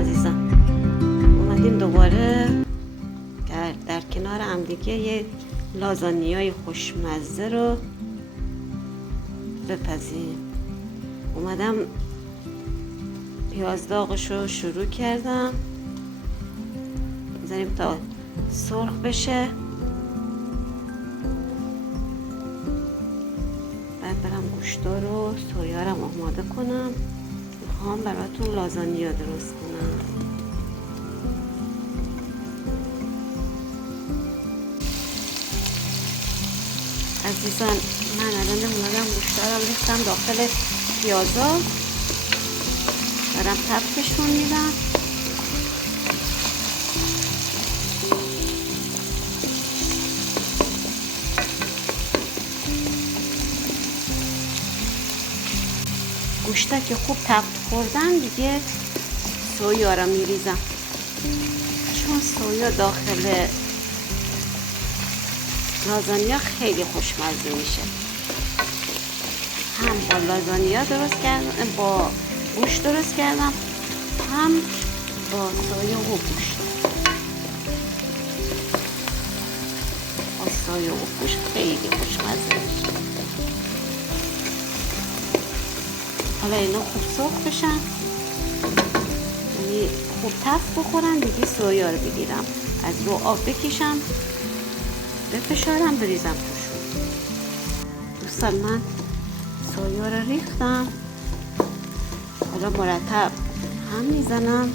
عزیزم، اومدیم دوباره در کنار هم دیگه یه لازانیای خوشمزه رو بپزیم. اومدم پیاز داغش رو شروع کردم، بذاریم تا سرخ بشه، بعد برم گوشتا رو سویا رو آماده کنم. میخوام براتون لازانیا درست کنم. عزیزان، من الان اومدم گوشتا رو ریختم داخل پیازا، دارم تفتشون میدم. گوشتا که خوب تفت خوردن دیگه سویا رو میریزم، چون سویا داخل لازانیا خیلی خوشمزه میشه. هم با لازانیا درست کردم، با گوشت درست کردم، هم با سویا و گوشت. با سویا و گوشت خیلی خوشمزه میشه. حالا اینا خوب سرخ بشن، یعنی خوب تفت بخورن دیگه، سویا رو بگیرم از رو آب بکشم بفشارم بریزم توشون. دوستان، من سویا رو ریختم، حالا مرتب هم میزنم،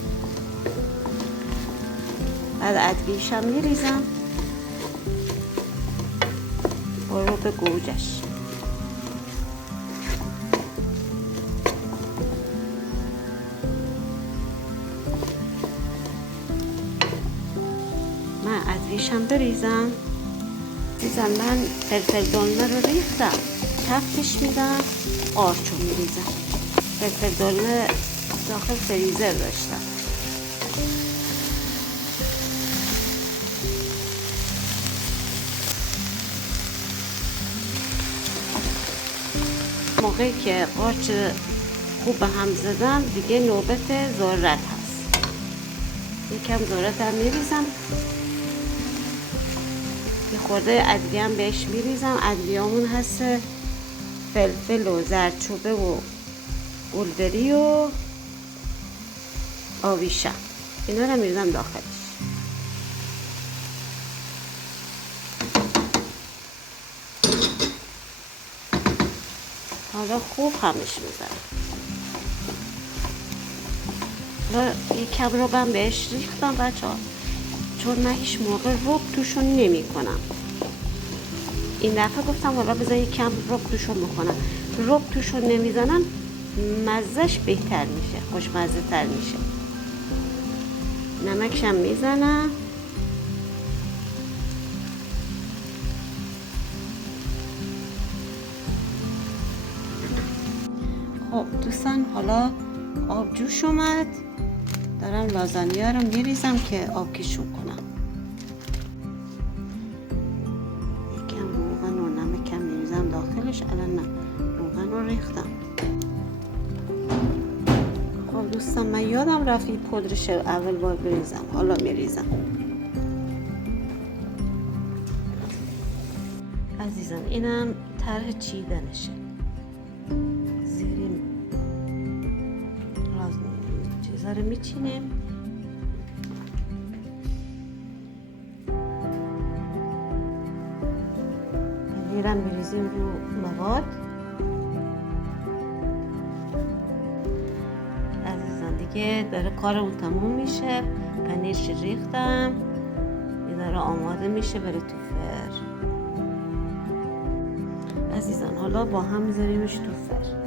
بعد ادویه‌شم میریزم. برو به گوجش. من ادویه‌شم بریزم. دیدم من فلفل دلمه رو ریختم، تفتش میدم، قارچو میریزم. فلفل دلمه داخل فریزر داشتم. موقعی که قارچ خوب به هم زدم دیگه نوبت ذرت هست. یکم ذرت هم میریزم، یه خورده ادویه هم بهش میریزم. ادویه‌مون هست فلفل و زردچوبه و گلبری و آویشم، اینا رو میریزم داخلش. حالا خوب همش میزنم. یکم ربم بهش ریختم بچه‌ها، چون من هیچ موقع رب توشون نمی کنم. این دفعه گفتم حالا بذار یکم رب توشون میکنم. رب توشون نمیزنم مزهش بهتر میشه، خوشمزه تر میشه. نمکشم میزنم. خب دوستان، حالا آب جوش اومد، دارم لازانیا رو میریزم که آب کشون کنم. یکم روغن و نمکم میریزم داخلش. الان نه، روغن رو ریختم. خب دوستان، من یادم رفت این پودرش اول باید بریزم، حالا میریزم. عزیزان، اینم طرح چیدنشه. زیرین چیزا رو میچینیم. پنیرم میریزیم رو مواد. عزیزان دیگه داره کارمون تموم میشه. پنیرش ریختم، یه داره آماده میشه بره تو فر. عزیزان حالا با هم میذاریمش تو فر.